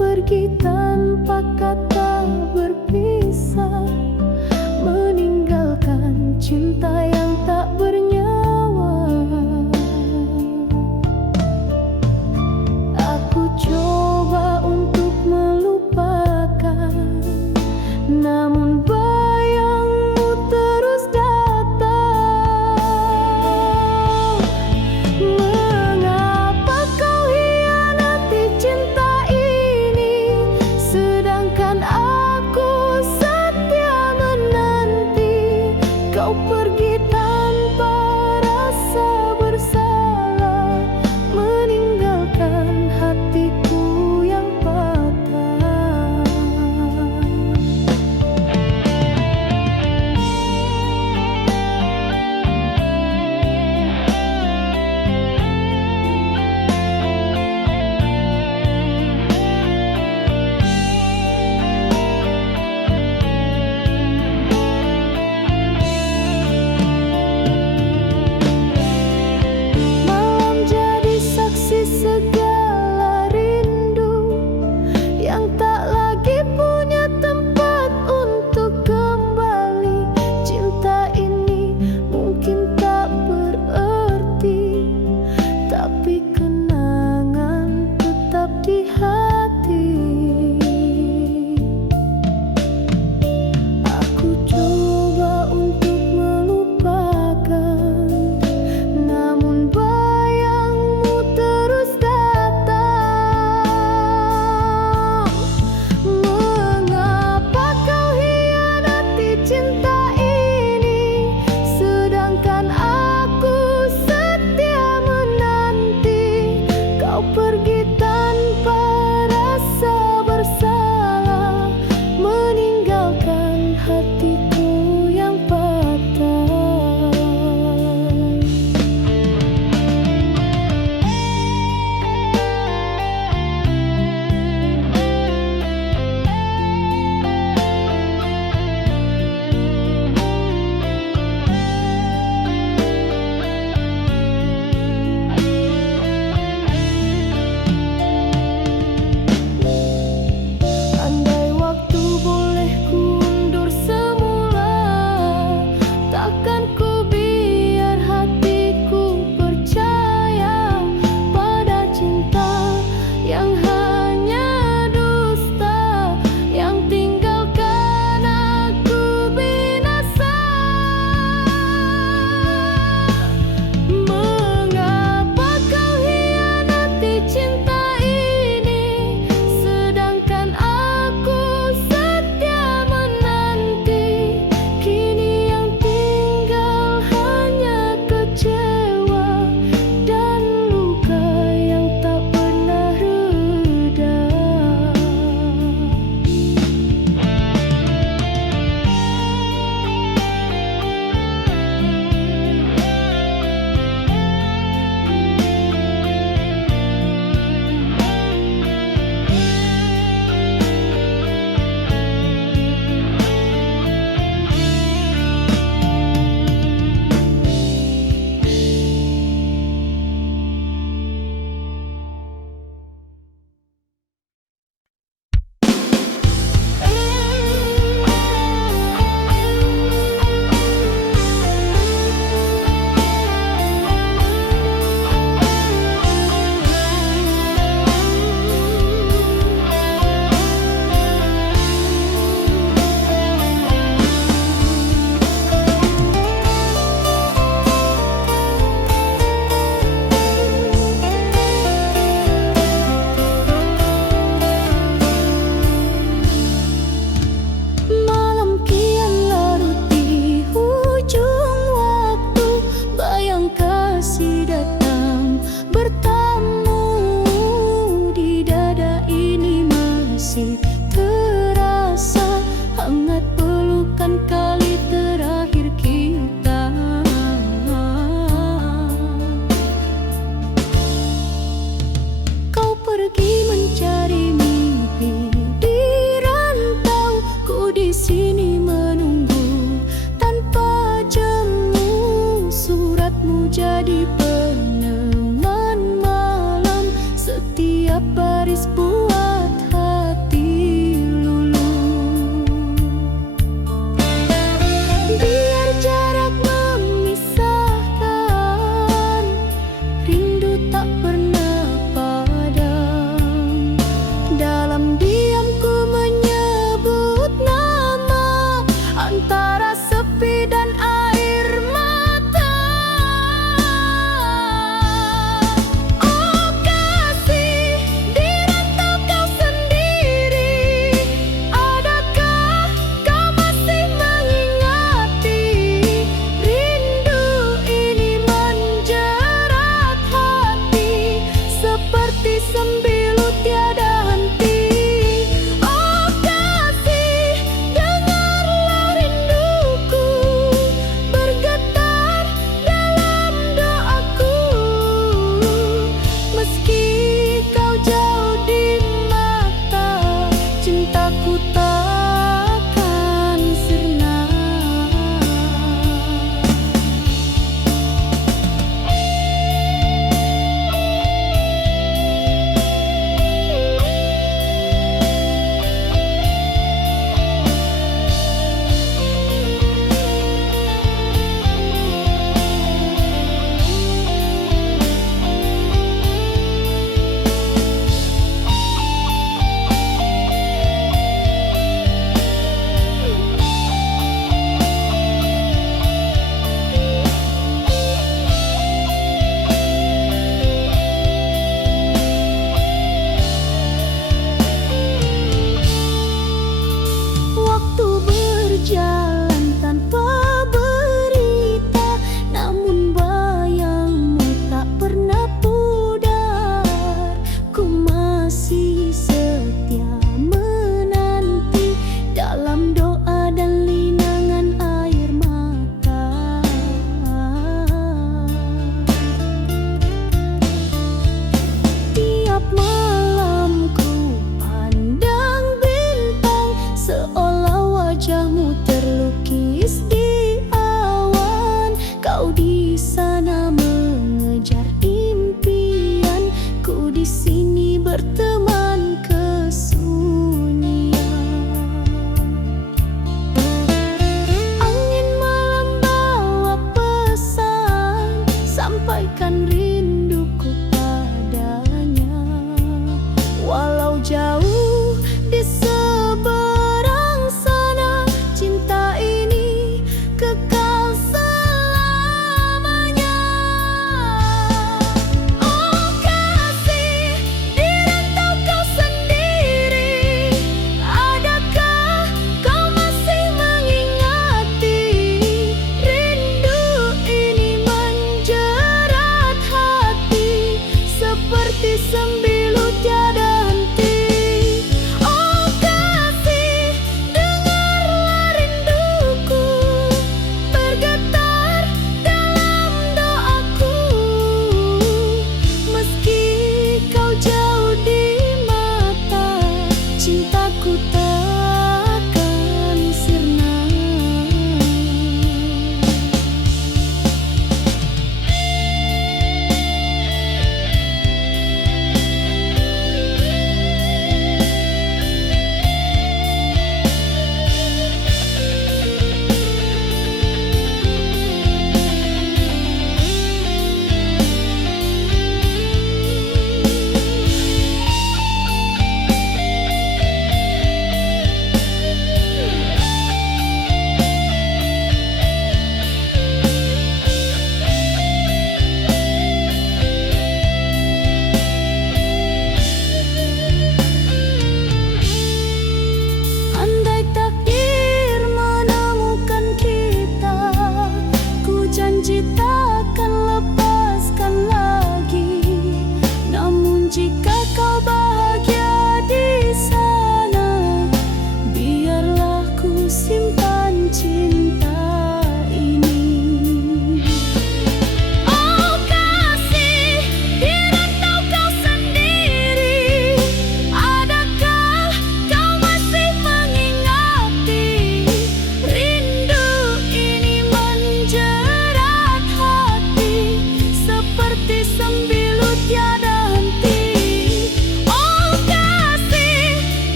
pergi tanpa kata berpisah, meninggalkan cinta yang tak bernyawa. Aku coba untuk melupakan, namun bayangmu terus datang. Mengapa kau hianati cinta ini, sedangkan aku setia menanti kau pergi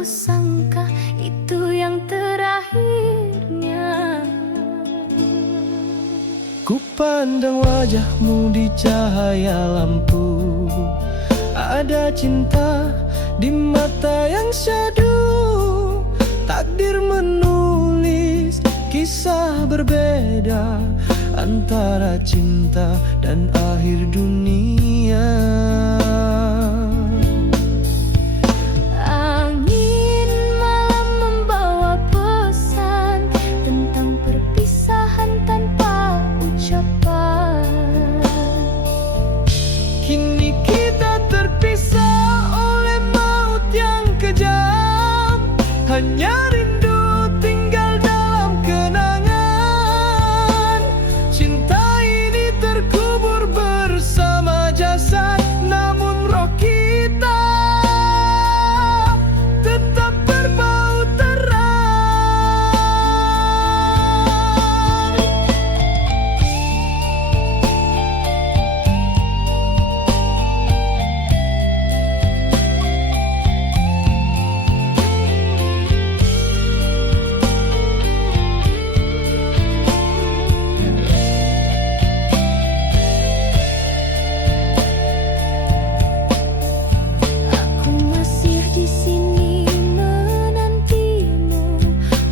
ku sangka itu yang terakhirnya. Ku pandang wajahmu di cahaya lampu, ada cinta di mata yang syahdu. Takdir menulis kisah berbeda antara cinta dan akhir dunia. Angin malam membawa pesan tentang perpisahan tanpa ucapan. Kini kita terpisah oleh maut yang kejam, hanya rindu tinggal dalam kenangan. Cinta ini terkubur bersama jasad, namun roh kita tetap berbau terang. Aku masih di sini menantimu,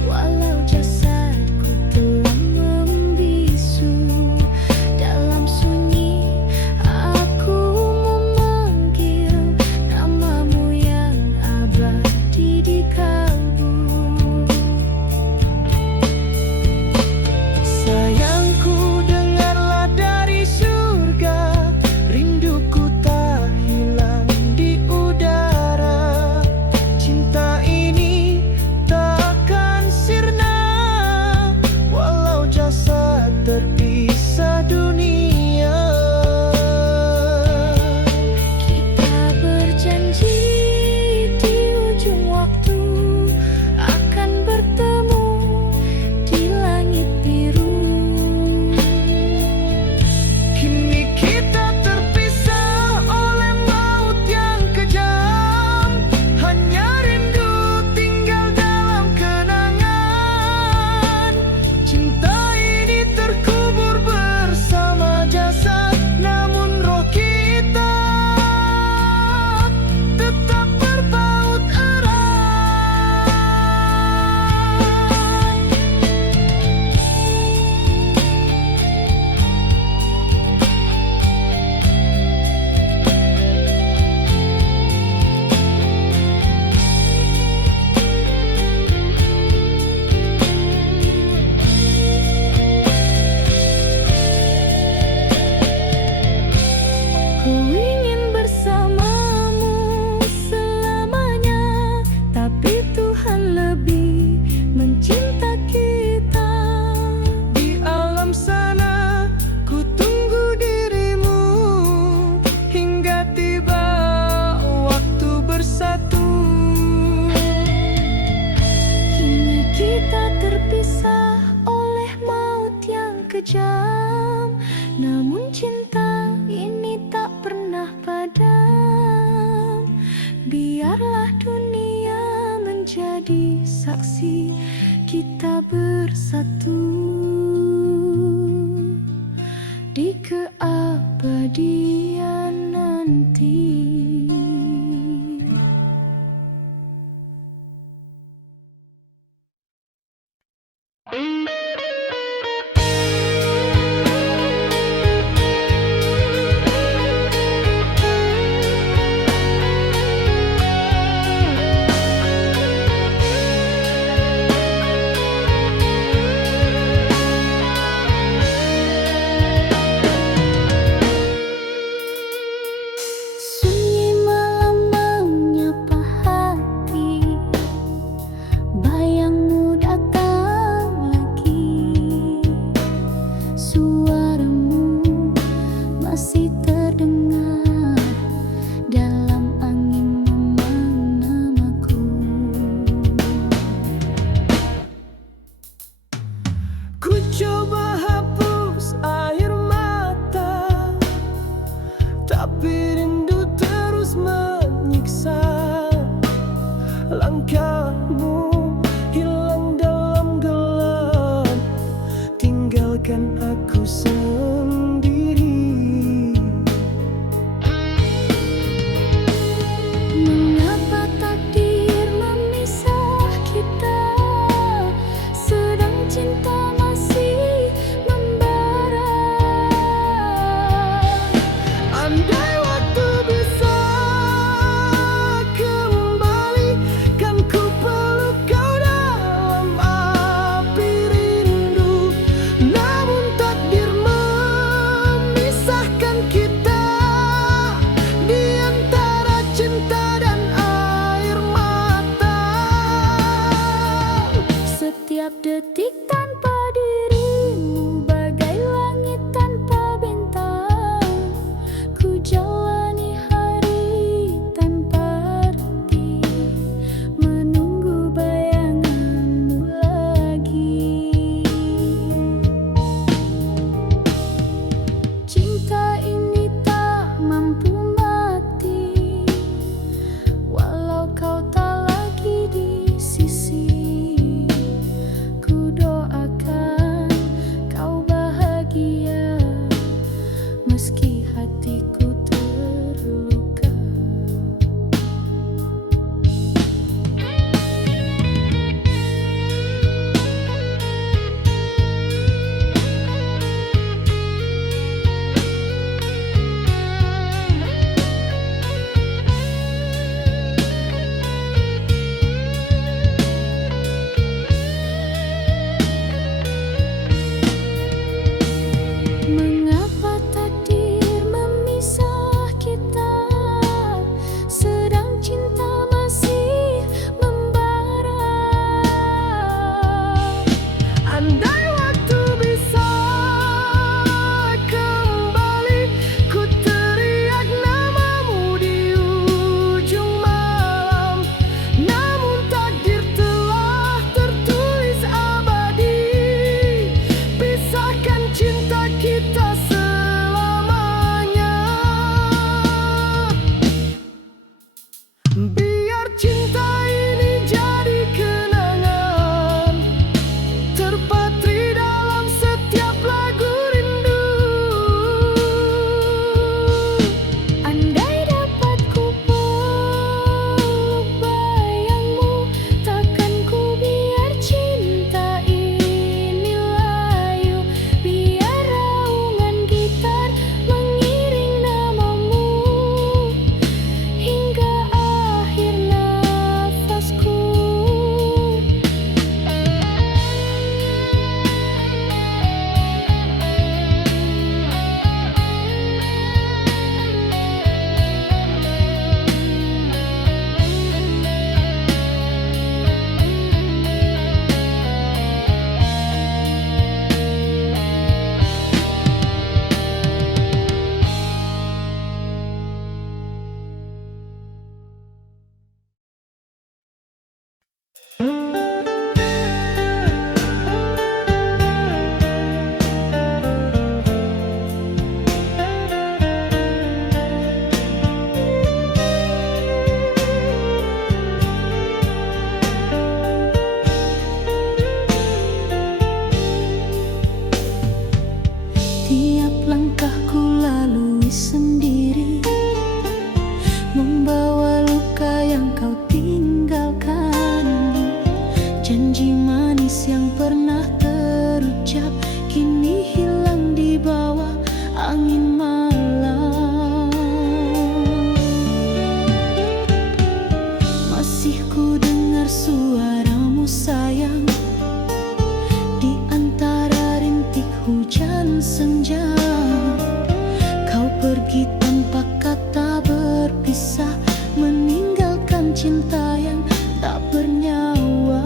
walau jasadku telah membisu. Dalam sunyi aku memanggil namamu yang abadi di kalbu. Sayangku, dengarlah dari surga, rinduku tak hilang di udara. Cinta ini takkan sirna, walau jasad terpisah dunia. Kita berjanji di ujung waktu akan bertemu di langit biru. Kini kita terpisah oleh maut yang kejam, hanya rindu tinggal dalam kenangan. Cinta ini terkubur bersama jasad, namun roh kita tetap berbaut erat. Ku ingin bersamamu selamanya, tapi Tuhan lebih mencinta kita. Di alam sana ku tunggu dirimu hingga tiba waktu bersatu. Kini kita terpisah oleh maut yang kejam, namun cinta ini tak pernah padam. Biarlah dunia menjadi saksi kita bersatu di keabadian nanti. langkahmu hilang dalam gelap, tinggalkan aku sendiri. Mengapa takdir memisah kita, sedang cinta masih membara. Andai waktu bisa kembali, kan ku peluk kau dalam api rindu. Namun takdir memisahkan kita di antara cinta dan air mata. Setiap detik tanpa dirimu bagai langit tanpa bintang. Ku jalani hari tanpa arti, menunggu bayanganmu lagi. Cinta ini tak mampu mati, walau kau tak lagi di sisi. Ku doakan kau bahagia meski hatiku terluka. Mengapa takdir memisah kita, sedang cinta masih membara. Andai waktu bisa kembali, ku teriak namamu di ujung malam. Namun takdir telah tertulis abadi, pisahkan cinta kita selamanya. Biar cinta ini jadi kenangan, terpatri dalam setiap lagu rindu. Andai dapat ku peluk bayangmu, takkan ku biar cinta ini layu. Biar raungan gitar mengiring namamu hingga akhir nafasku. Tiap langkahku lalui sendiri, membawa luka yang kau tinggalkan. Janji manis yang pernah terucap kini hilang di bawah angin malam. Masih ku dengar suaramu sayang di antara rintik hujan senja. Kau pergi tanpa kata berpisah, meninggalkan cinta yang tak bernyawa.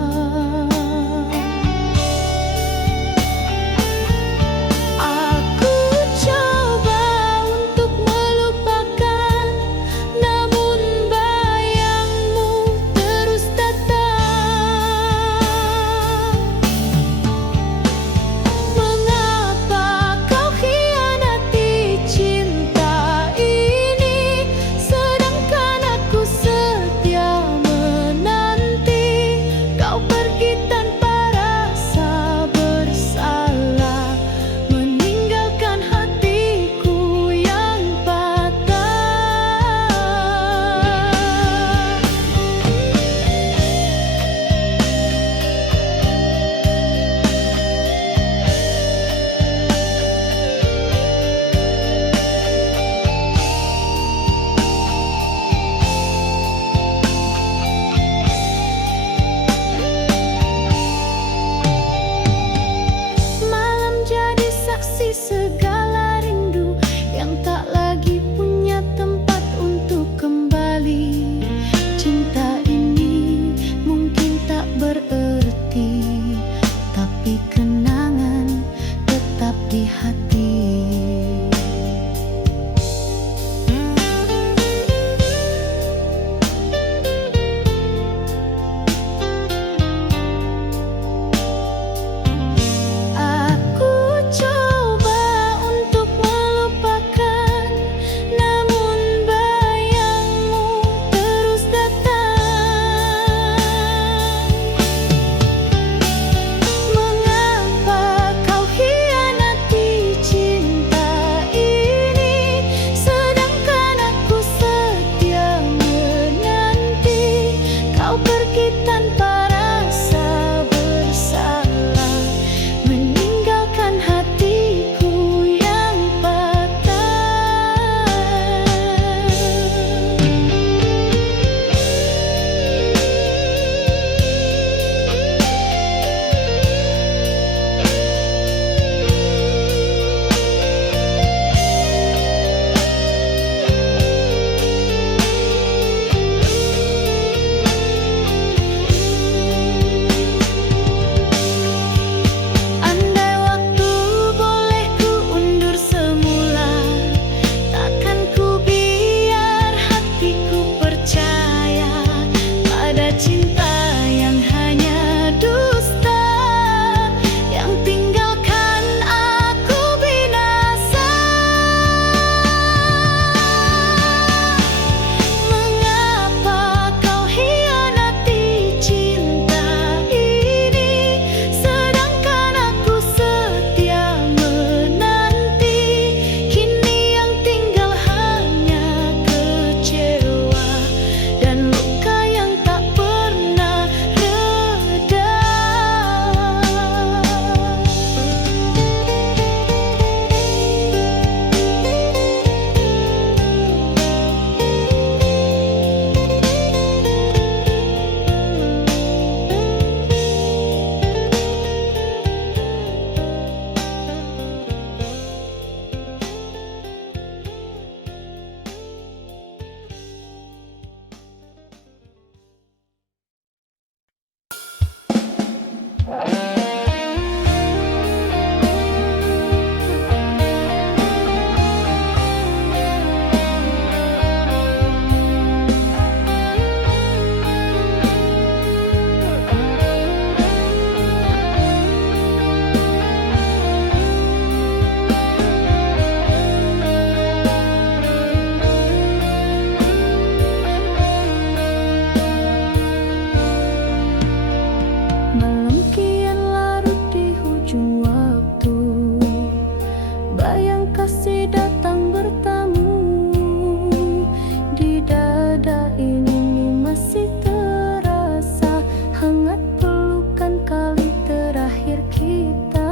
hangat pelukan kali terakhir kita.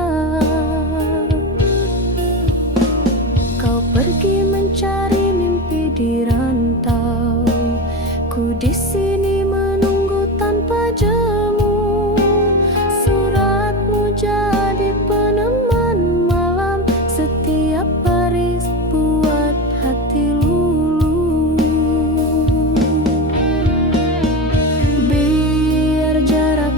Kau pergi mencari mimpi di rantau, ku di sini menunggu tanpa jemu. Suratmu jadi peneman malam, setiap baris buat hati luluh. Biar jarak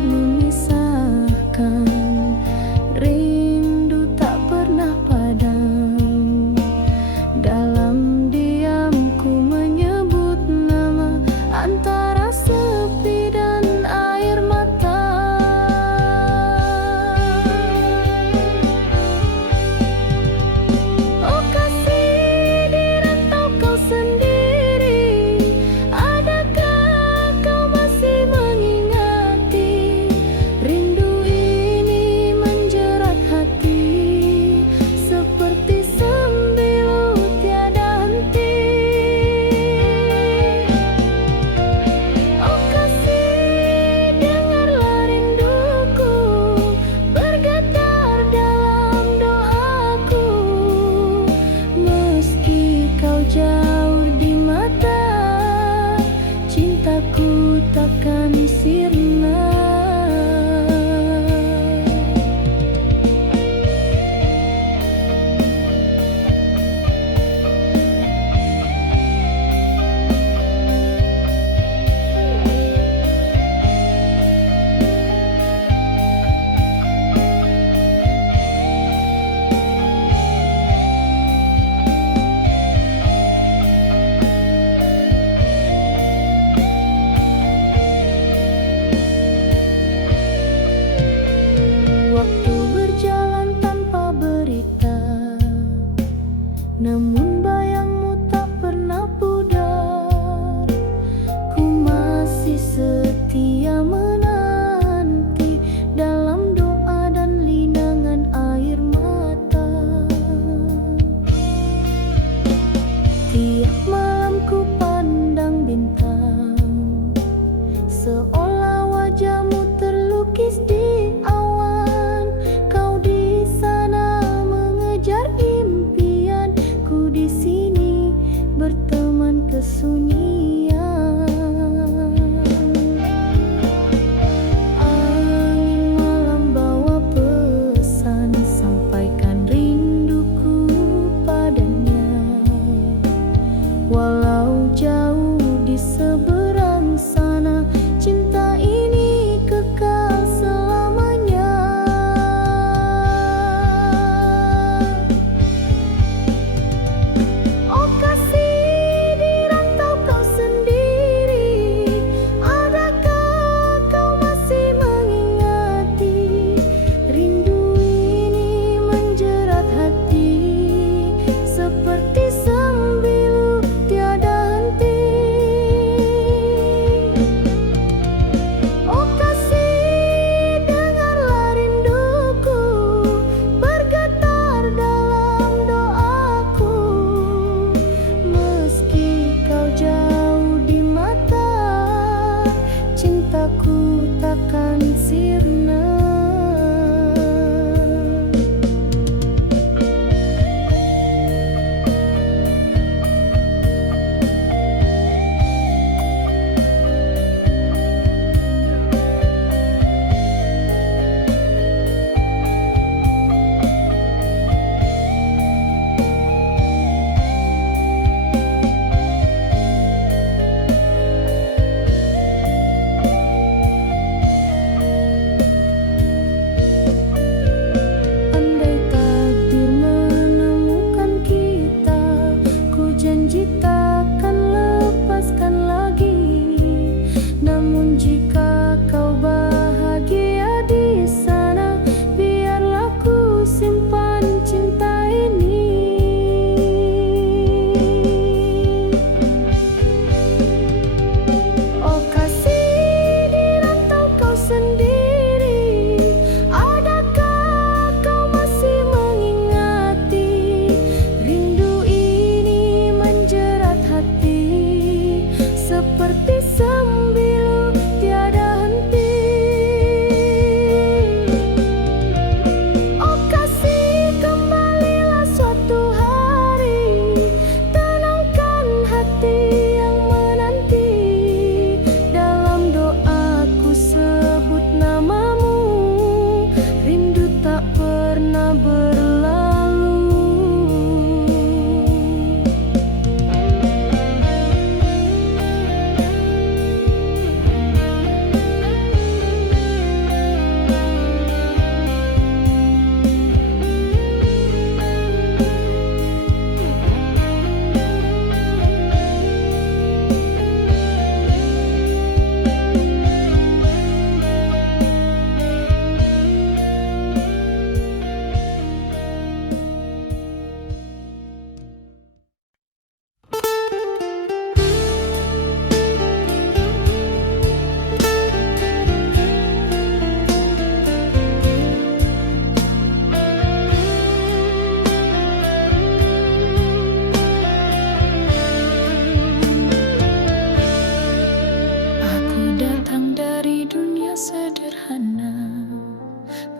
sederhana,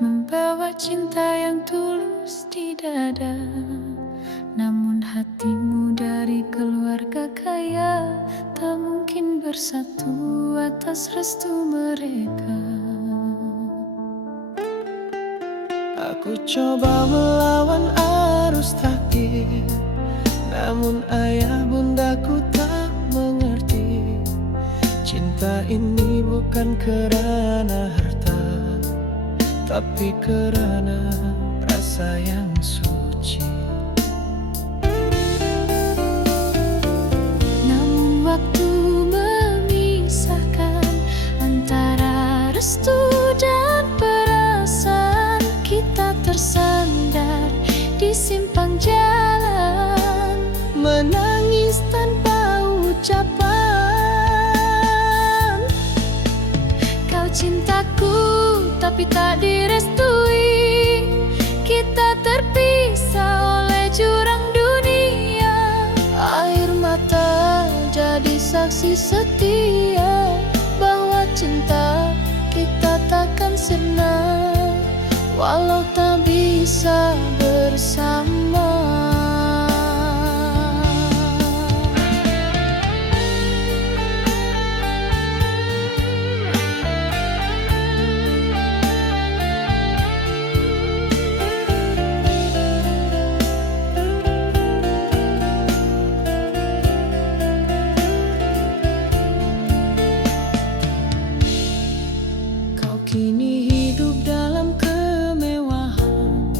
membawa cinta yang tulus di dada. Namun hatimu dari keluarga kaya tak mungkin bersatu atas restu mereka. Aku coba melawan arus takdir, namun ayah bundaku tak mengerti. Cinta ini bukan kerana harta, tapi kerana rasa yang suci. Namun waktu memisahkan antara restu dan perasaan. Kita tersandar di simpang jalan, Menangis tanpa ucapan. kau cintaku tapi tak direstui. Kita terpisah oleh jurang dunia. Air mata jadi saksi setia bahwa cinta kita takkan sirna walau tak bisa bersama. Kau kini hidup dalam kemewahan,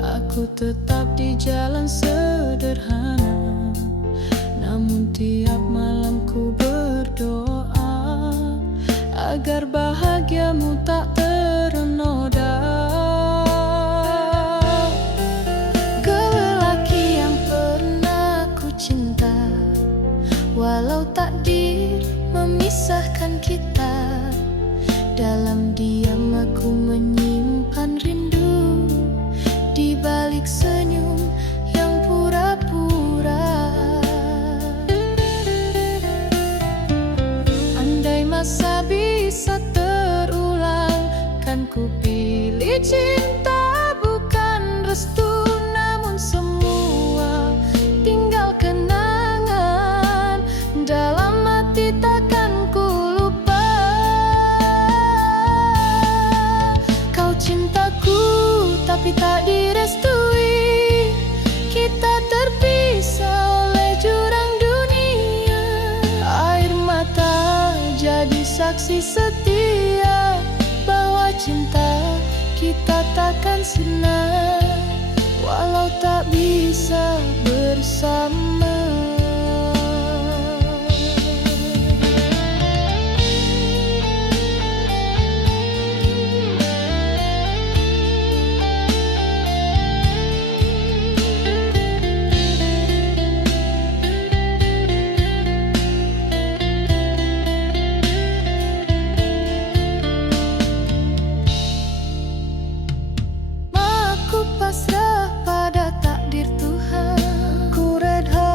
aku tetap di jalan sederhana. Namun tiap malam ku berdoa agar bahagiamu tak ternoda. Kau lelaki yang pernah ku cinta, walau takdir memisahkan kita. Dalam diam aku menyimpan rindu di balik senyum yang pura-pura. Andai masa bisa terulang, kan ku pilih cinta bukan restu. Namun semua tinggal kenangan dalam hati, takkan ku lupa. Kau cintaku tapi tak direstui. Kita terpisah oleh jurang dunia. Air mata jadi saksi setia bahwa cinta kita takkan sirna walau tak bisa bersama. Aku pasrah pada takdir Tuhan. Ku redha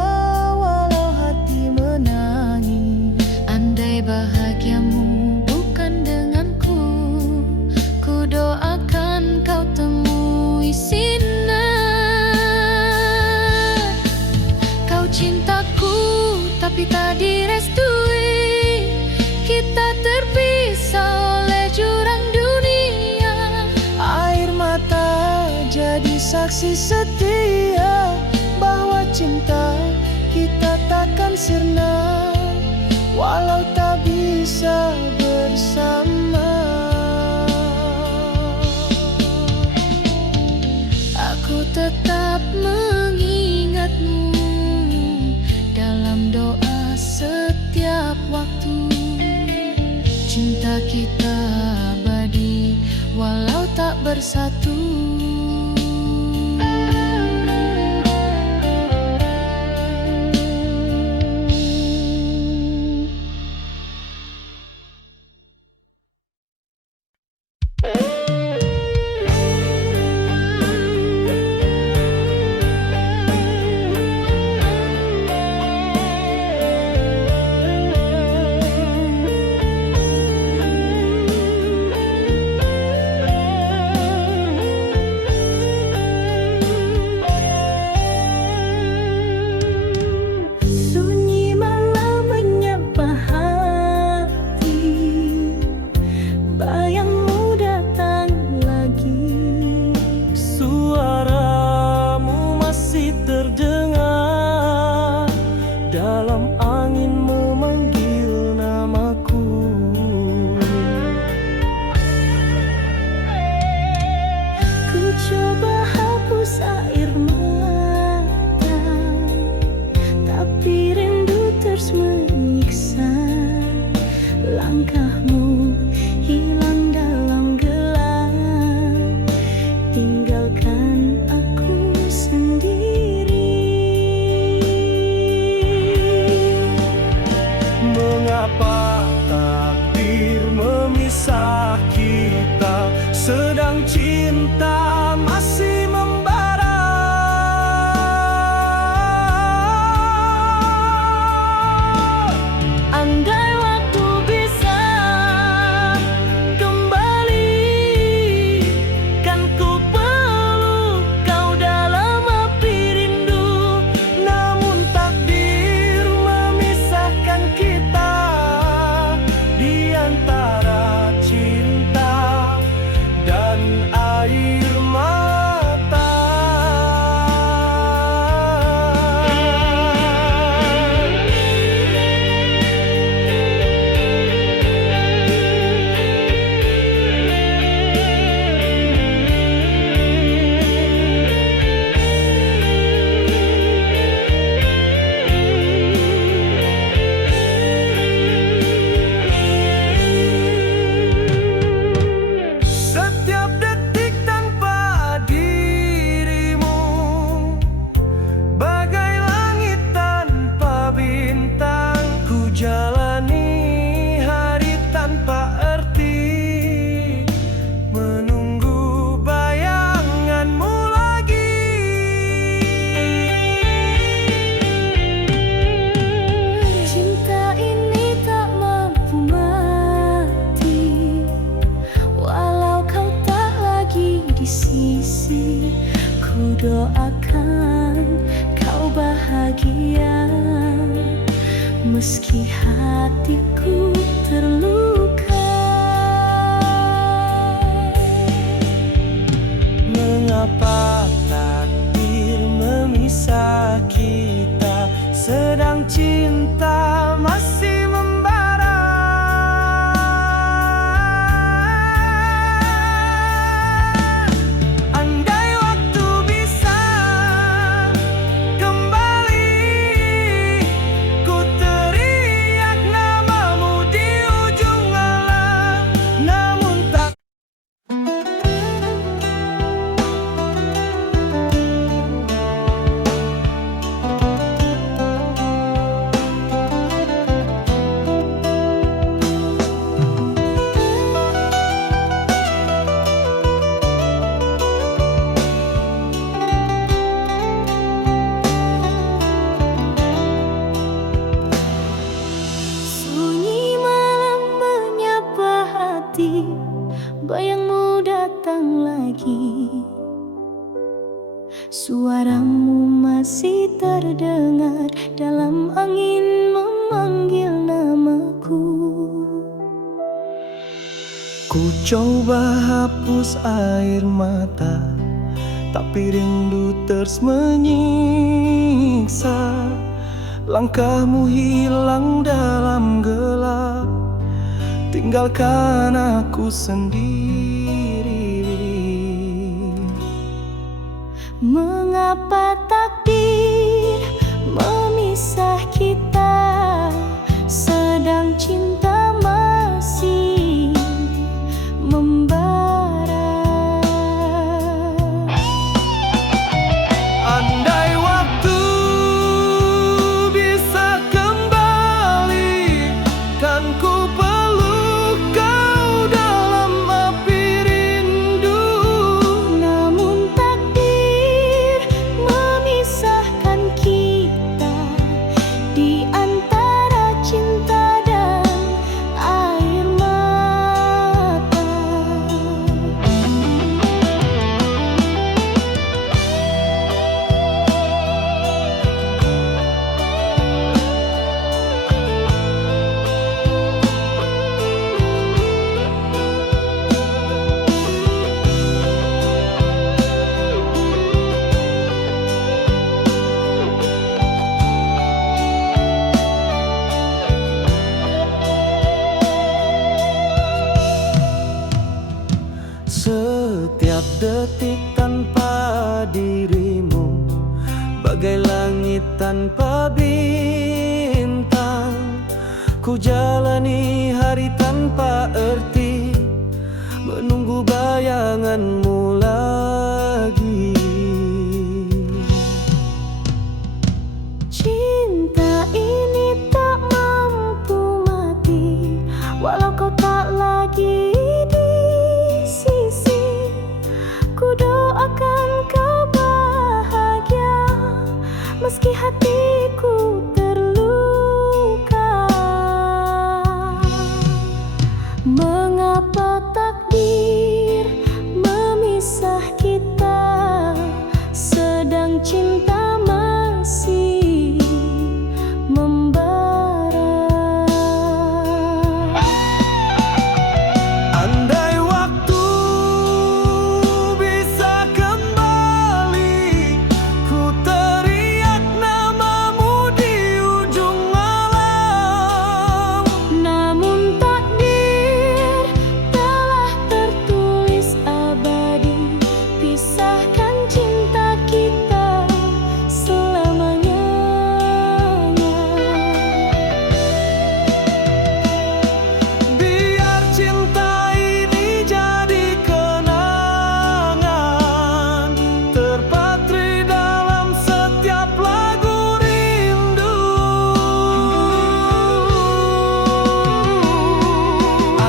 walau hati menangis. Andai bahagiamu bukan denganku, ku doakan kau temui sinar. Kau cintaku tapi tak direstui. Kita terpisah oleh jurang dunia. Air mata jadi saksi setia bahwa cinta kita takkan sirna walau tak bisa bersama. Aku tetap mengingatmu dalam doa setiap waktu. Cinta kita abadi walau tak bersatu. coba hapus air mata, tapi rindu terus menyiksa. Langkahmu hilang dalam gelap, tinggalkan aku sendiri. Mengapa takdir memisah kita, sedang cinta masih membara? Andai waktu bisa kembali, kan ku peluk kau dalam api rindu. Namun takdir memisahkan kita di antara cinta dan air mata. Setiap detik tanpa dirimu, bagai langit tanpa bintang. Ku jalani hari tanpa arti, menunggu bayanganmu lagi. Cinta ini tak mampu mati, walau kau tak lagi di sisi. Ku doakan kau bahagia, meski hatiku terluka. Mengapa takdir memisah kita, sedang cinta masih membara? Andai waktu bisa kembali, ku teriak namamu di ujung alam. Namun tak Sunyi malam menyapa hati, bayangmu datang lagi. Suaramu masih terdengar dalam angin memanggil namaku. ku coba hapus air mata, tapi rindu terus menyiksa. Langkahmu hilang dalam gelap, tinggalkan aku sendiri. Mengapa takdir memisah kita, sedang cinta masih membara? Andai waktu bisa kembali, kan ku peluk kau dalam api rindu. Namun takdir memisahkan kita di antara cinta dan air mata. Setiap detik tanpa bagai langit tanpa bintang. Ku jalani hari tanpa arti, menunggu bayanganmu lagi. Cinta ini tak mampu mati, walau kau tak lagi di sisi. Ku doakan kau bahagia, meski hatiku terluka. Mengapa takdir memisah kita, sedang cinta masih membara. Andai waktu bisa kembali, ku teriak namamu di ujung malam. Namun takdir telah tertulis abadi, pisahkan cinta kita selamanya. Biar cinta ini jadi kenangan, terpatri dalam setiap lagu rindu.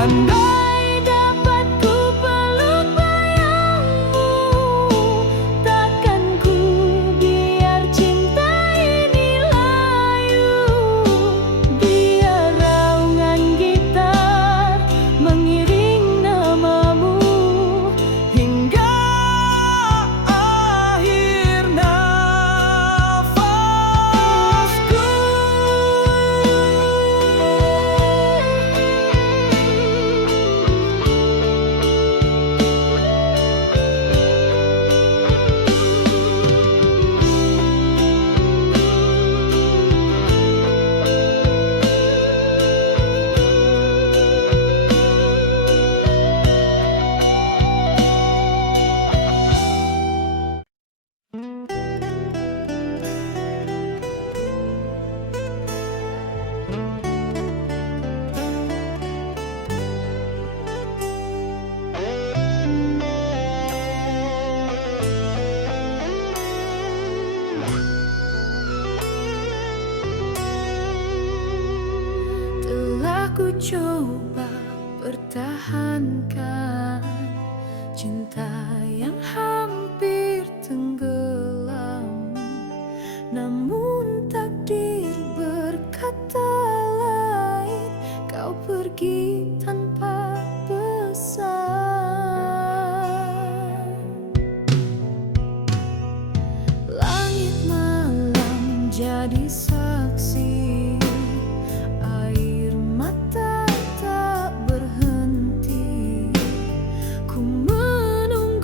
Andai dapat ku peluk bayangmu, takkan ku biar cinta ini layu. Biar raungan gitar mengiring namamu Hingga akhir nafasku. Telah ku coba pertahankan cinta yang hampir tenggelam, namun takdir berkata lain. Kau pergi tanpa pesan. Langit malam jadi saksi, air mata tak berhenti. Ku menunggu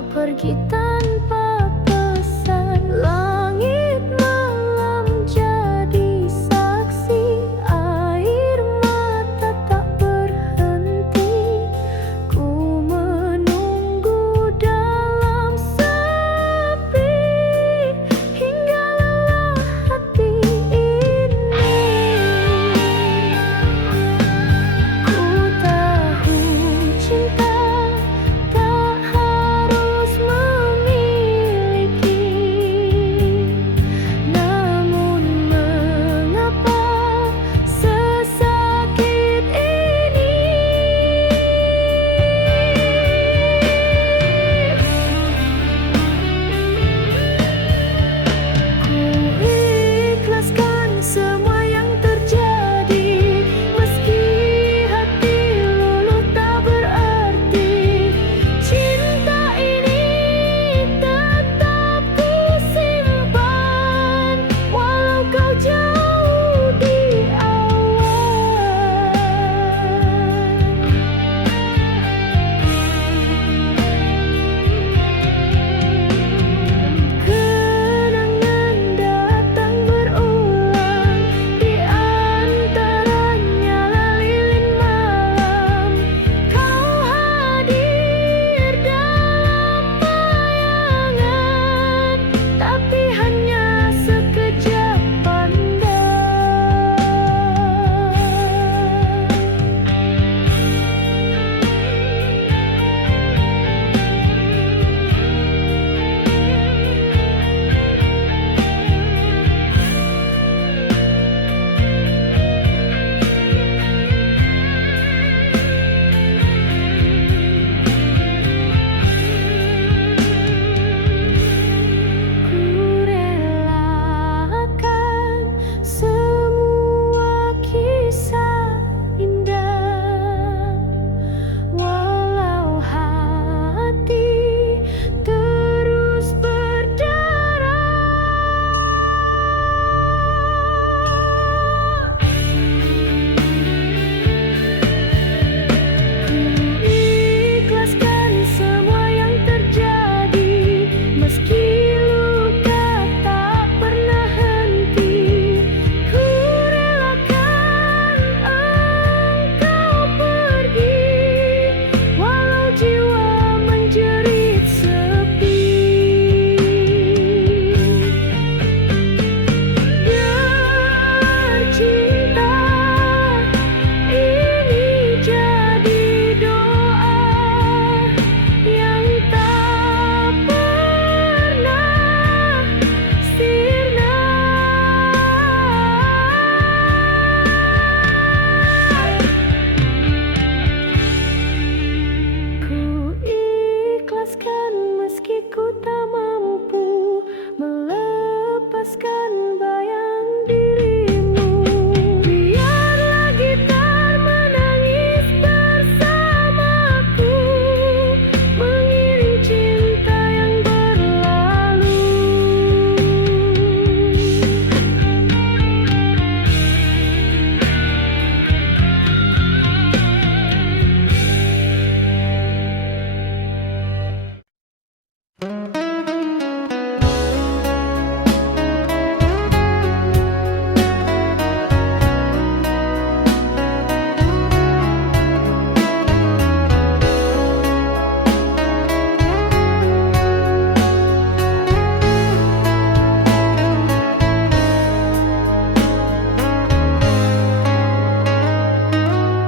kau pergi tanpa pesan. Langit malam jadi saksi, air mata tak berhenti. Ku menunggu dalam sepi hingga lelah hati ini. Ku tahu cinta tak harus memiliki, namun mengapa sesakit ini? Ku ikhlaskan semua yang terjadi, meski hati luluh tak berarti. Cinta ini tetap ku simpan, walau kau jauh di awan. Kenangan datang berulang, di antaranya lilin malam. Kau hadir dalam bayangan, tapi hanya sekejap pandang. Ku relakan semua kisah indah, walau hati terus berderah. Ku ikhlaskan semua yang terjadi, meski luka tak pernah henti. Ku relakan engkau pergi, walau jiwa menjerit sepi. Biar cinta ini jadi doa yang tak pernah sirna. Ku ikhlaskan meski ku tak mampu melepaskan bayang dirimu. Biarlah gitar menangis bersamaku, mengiring cinta yang berlalu.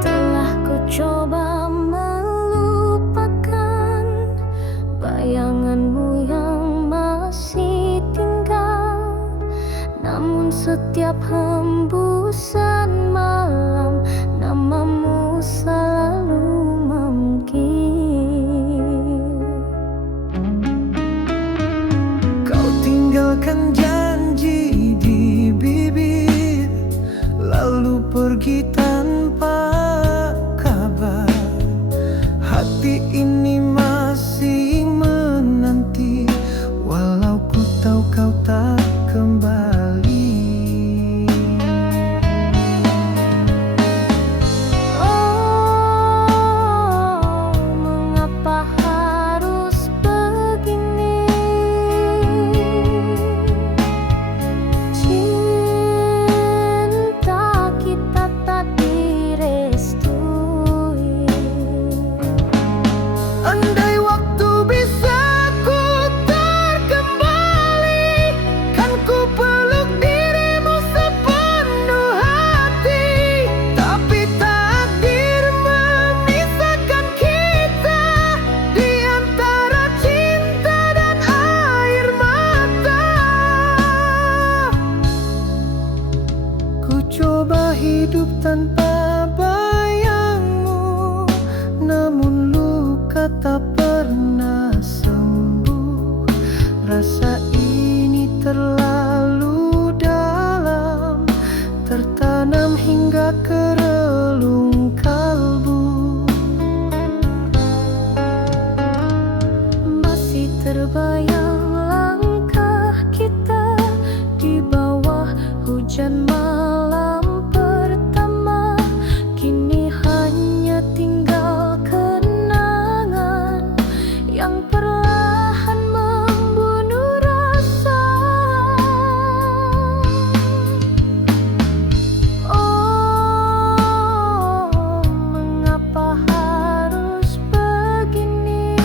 Telah ku coba melupakan bayanganmu yang masih tinggal, namun setiap hembusan malam namamu selalu memanggil. Kau tinggalkan janji di bibir, lalu pergi tanpa kabar. Hati ini masih menanti, walau ku tahu kau tak kembali. Oh, mengapa harus tanpa bayangmu, namun luka tak pernah sembuh. Rasa ini terlalu dalam, tertanam hingga ke relung kalbu. Masih terbayang langkah kita di bawah hujan malam pertama. Kini hanya tinggal kenangan yang perlahan membunuh rasa. Oh, mengapa harus begini?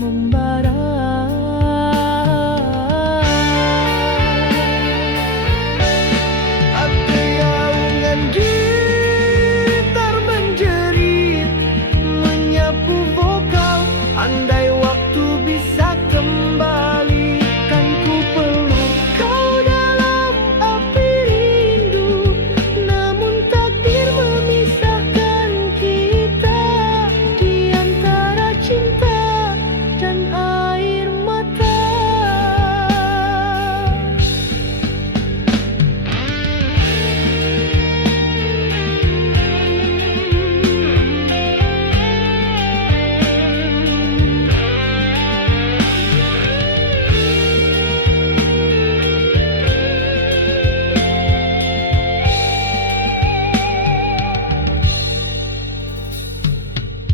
membara. Ada yaungan gitar menjerit, menyapu vokal. Andai waktu bisa kembali, kan ku peluk kau dalam api rindu. Namun takdir memisahkan kita di antara cinta dan air mata.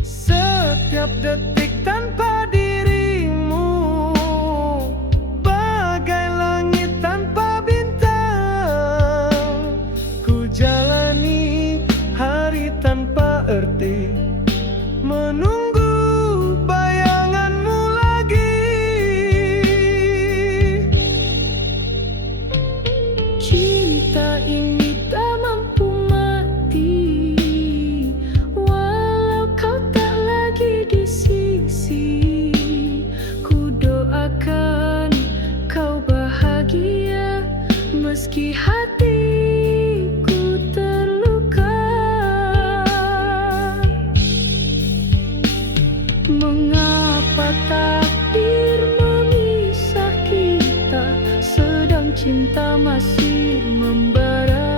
Setiap detik tanpa dirimu bagai langit tanpa bintang. Ku jalani hari tanpa erti, menunggu bayanganmu lagi. Cinta ini tak mampu mati, walau kau tak lagi di sisi. Ku doakan kau bahagia meski hatiku terluka. Mengapa takdir memisah kita, sedang cinta masih membara.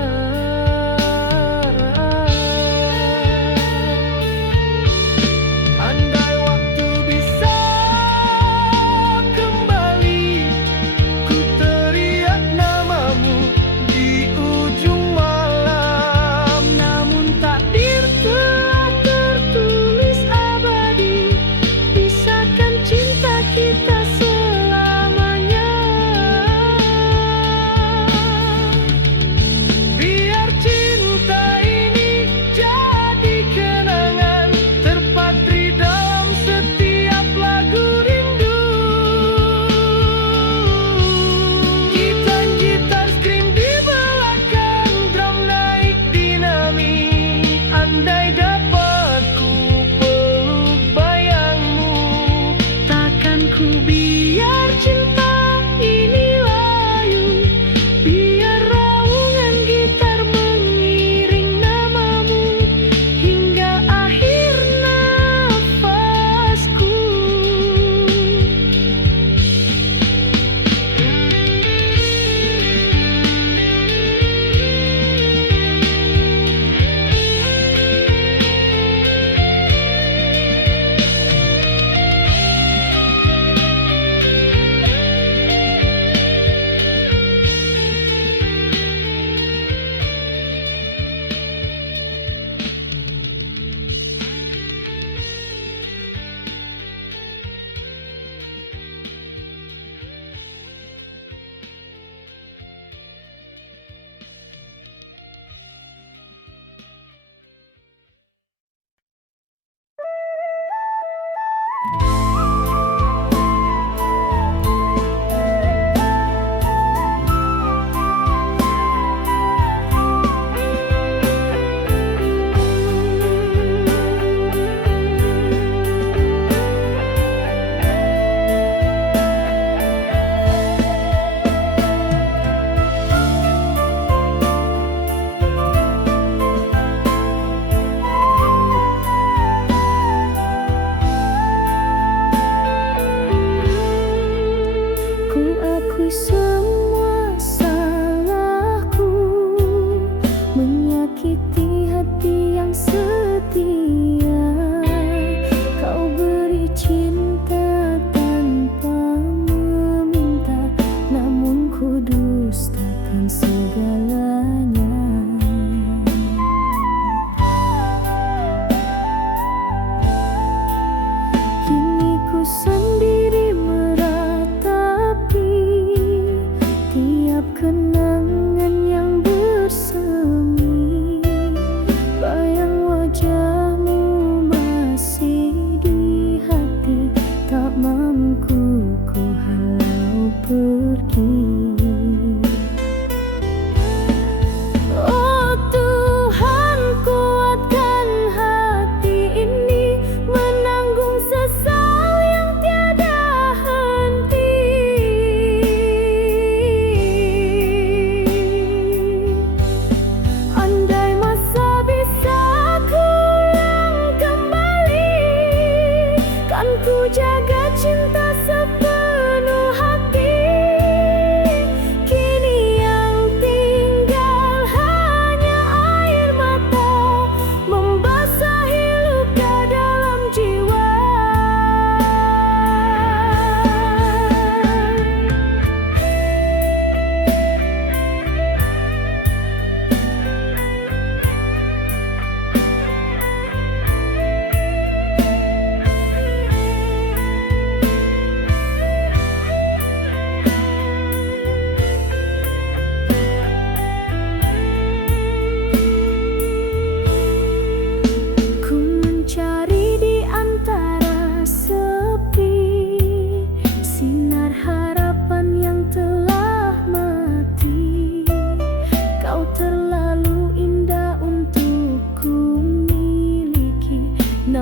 Andai waktu bisa kembali, ku teriak namamu di ujung malam. Namun takdir telah tertulis abadi, pisahkan cinta kita selamanya.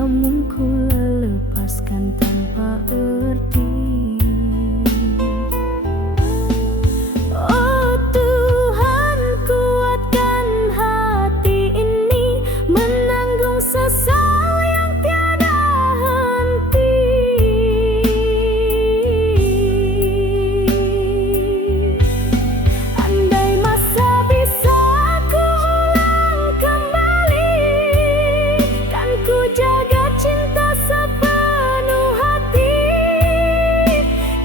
namun ku lepaskan tanpa erti. Oh Tuhan, kuatkan hati ini menanggung sesal yang tiada henti. Andai masa bisa ku ulang kembali, kan ku jaga cinta sepenuh hati.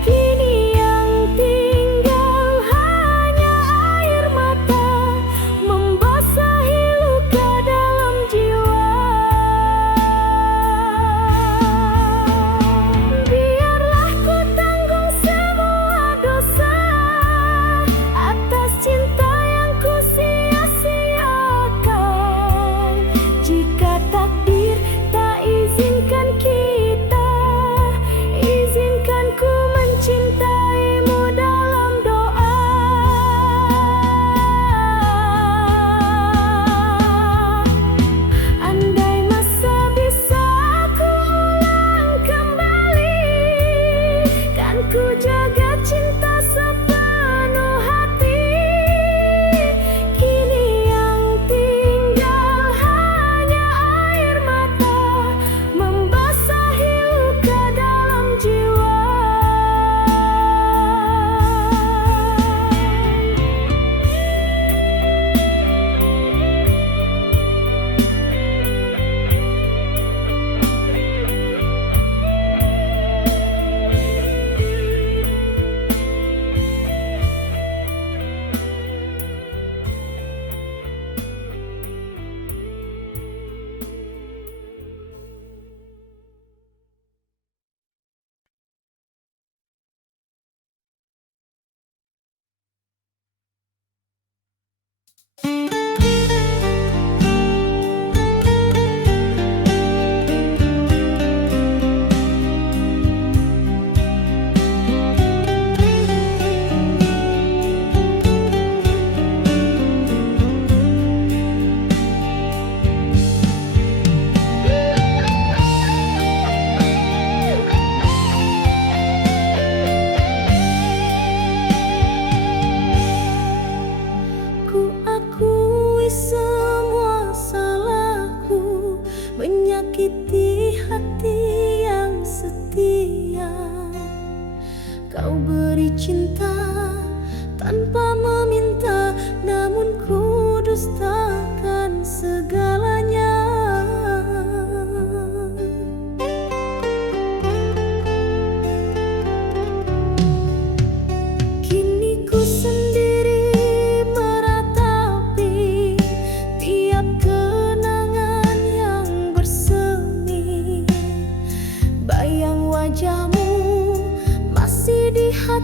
Kini yang tinggal hanya air mata membasahi luka dalam jiwa. Biarlah ku tanggung semua dosa atas cinta yang ku sia-siakan. Jika takdir tak izinkan kita, izinkan ku mencintaimu dalam doa. Andai masa bisa ku ulang kembali, kan ku jaga cinta sepenuh hati. Kini yang tinggal hanya air mata membasahi luka dalam jiwa. Ku akui semua salahku, menyakiti hati yang setia. Kau beri cinta tanpa meminta, namun ku dustakan segalanya. Kini ku sendiri meratapi tiap kenangan yang bersemi. Bayang wajahmu masih di hati.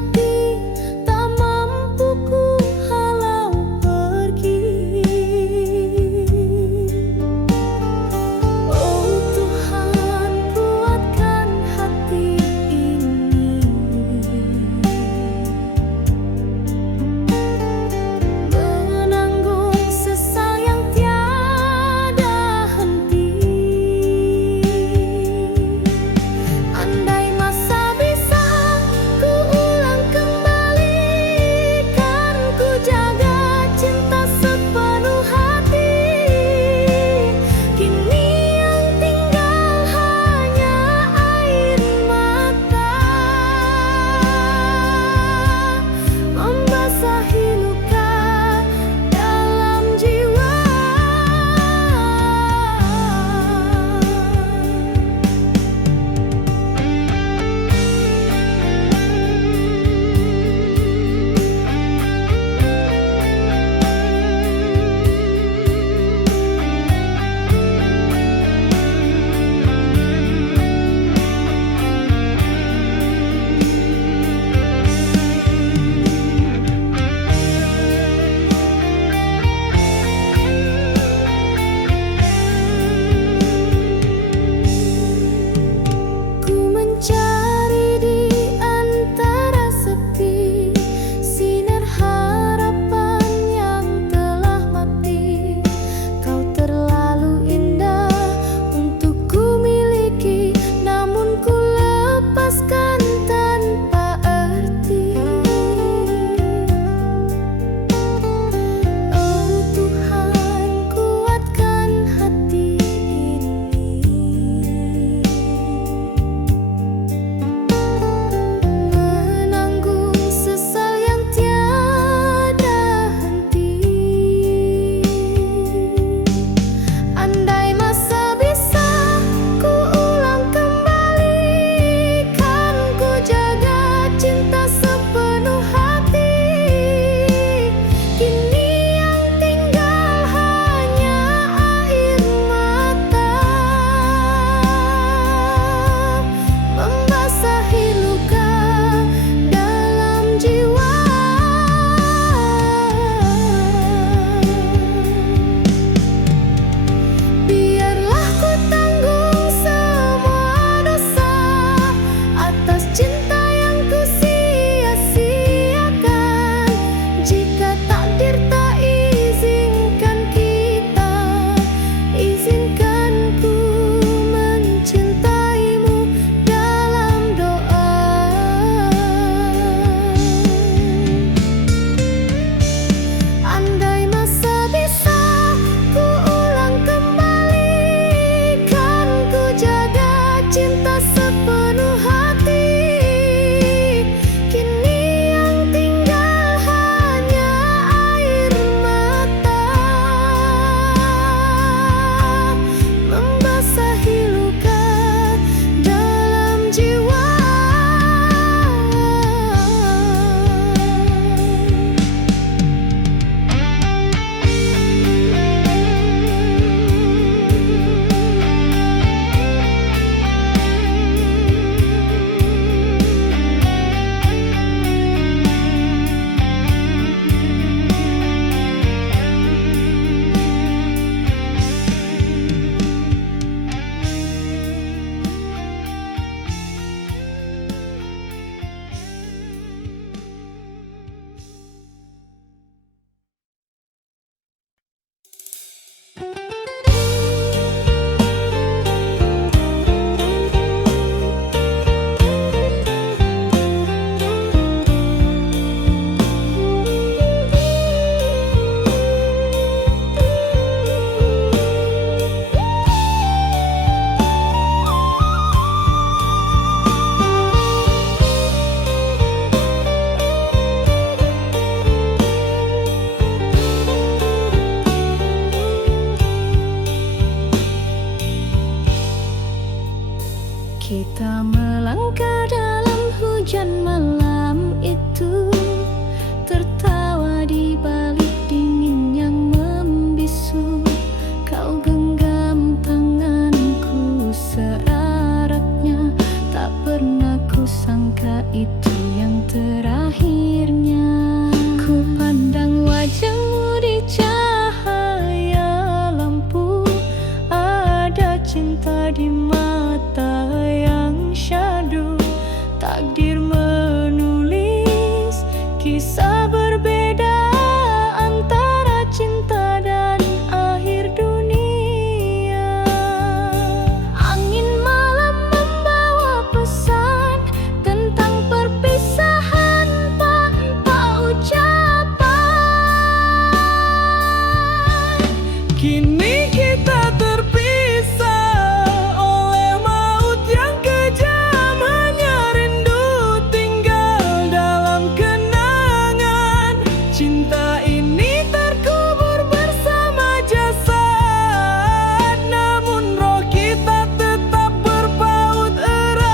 Kita melangkah dalam hujan malam itu, tertawa di balik dingin yang membisu. Kau genggam tanganku seeratnya, tak pernah kusangka itu yang terakhirnya. Ku pandang wajahmu di cahaya lampu, ada cinta di mata yang syahdu. Takdir menulis kisah berbeda antara cinta dan akhir dunia. Angin malam membawa pesan tentang perpisahan tanpa ucapan. Kini kita terpisah oleh maut yang kejam, hanya rindu tinggal dalam kenangan. Cinta ini terkubur bersama jasad, namun roh kita tetap berpaut erat.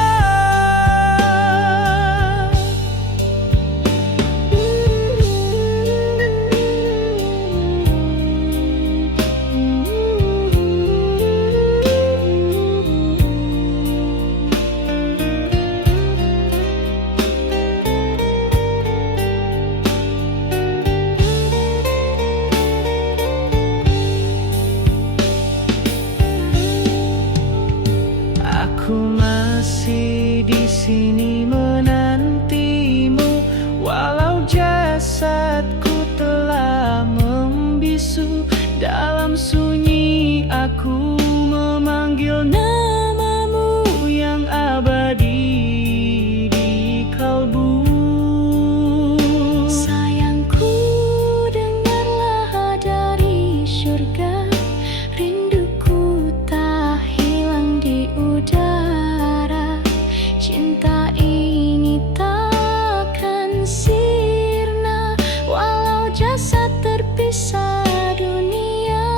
Aku masih di sini menantimu, walau jasadku telah membisu. Dalam sunyi aku memanggil namamu yang abadi di kalbu. Sayangku, dengarlah dari surga, rinduku tak hilang di udara. Cinta ini takkan sirna walau jasad terpisah dunia.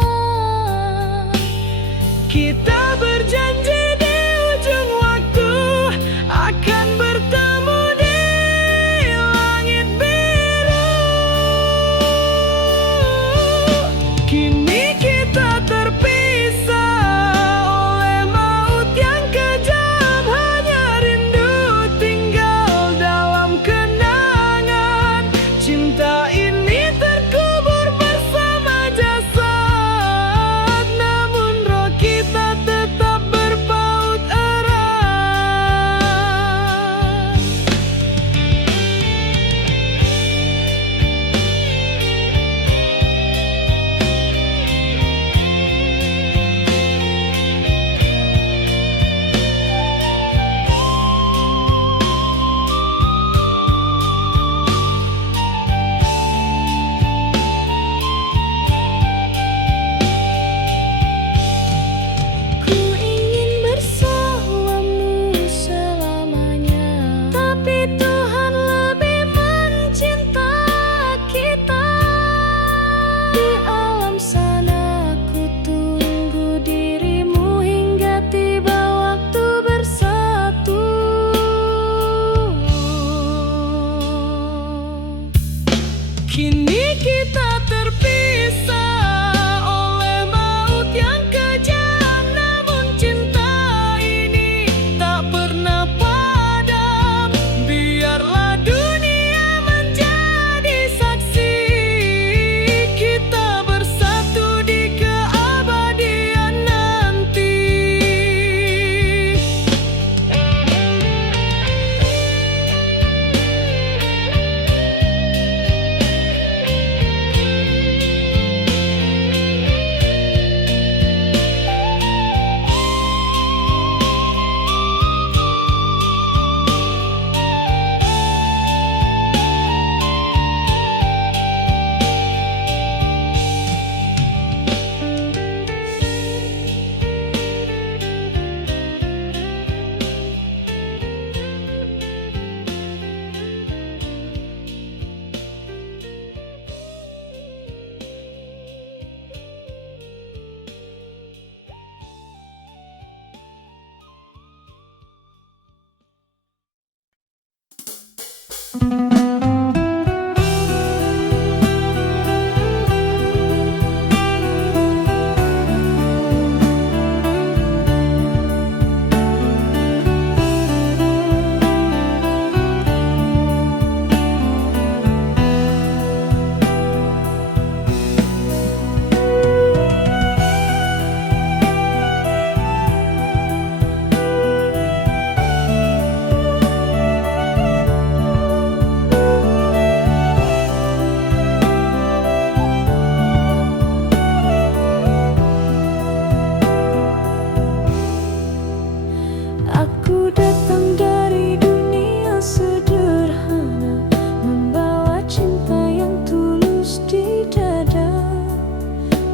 Aku datang dari dunia sederhana, membawa cinta yang tulus di dada.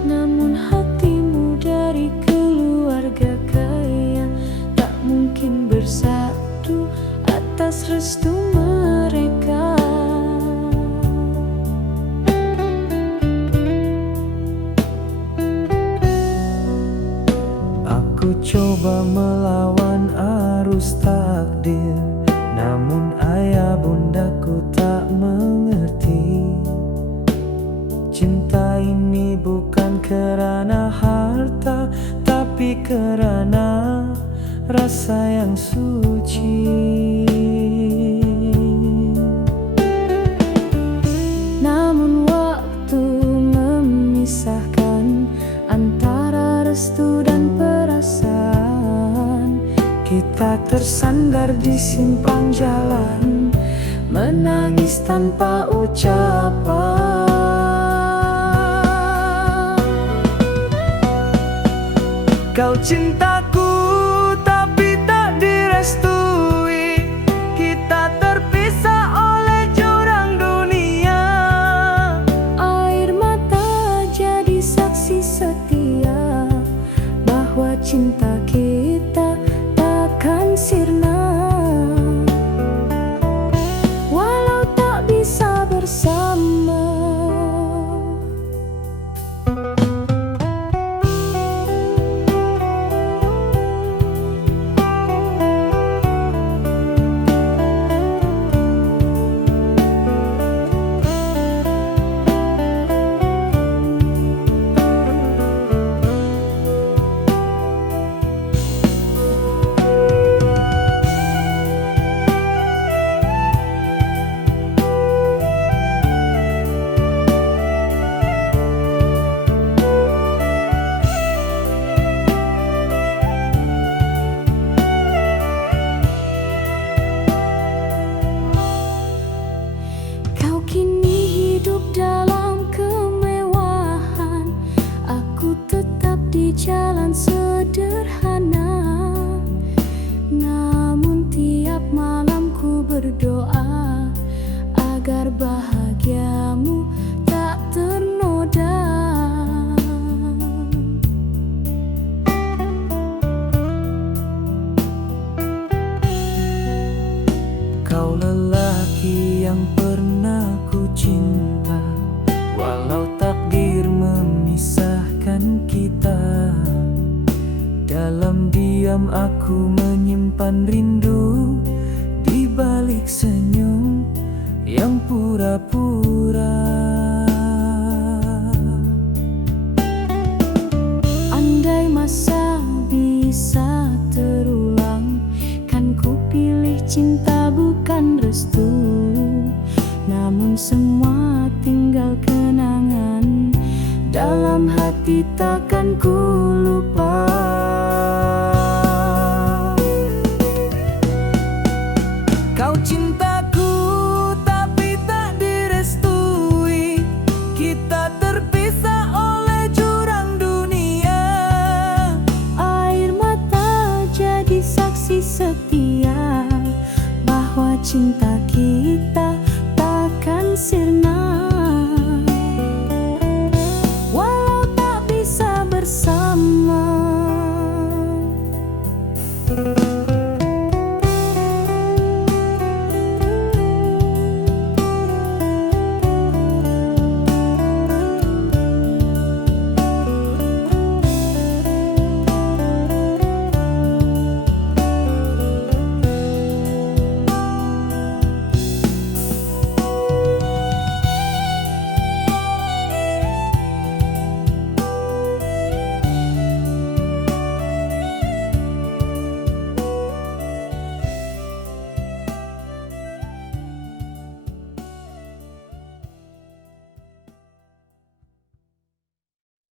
Namun hatimu dari keluarga kaya tak mungkin bersatu atas restu mereka. Aku coba melawan arus takdir, namun ayah bundaku tak mengerti. Cinta ini bukan kerana harta, tapi kerana rasa yang suci. Namun waktu memisahkan antara restu dan perasaan. Kita tersandar di simpang jalan, menangis tanpa ucapan. Kau cintaku tapi tak direstui, kita terpisah oleh jurang dunia. Air mata jadi saksi setia bahwa cinta kita takkan sirna. Walau tak bisa bersama, kau kini hidup dalam kemewahan. Aku tetap di jalan sederhana. Namun tiap malam ku berdoa agar bahagiamu tak ternoda. Kau lelaki yang pernah ku cinta, walau takdir memisahkan kita. Dalam diam aku menyimpan rindu, di balik senyum yang pura-pura. Andai masa bisa terulang, kan ku pilih cinta bukan restu. Namun semua tinggal kenangan, dalam hati takkan ku lupa. Kau cintaku tapi tak direstui, kita terpisah oleh jurang dunia. Air mata jadi saksi setia bahwa cinta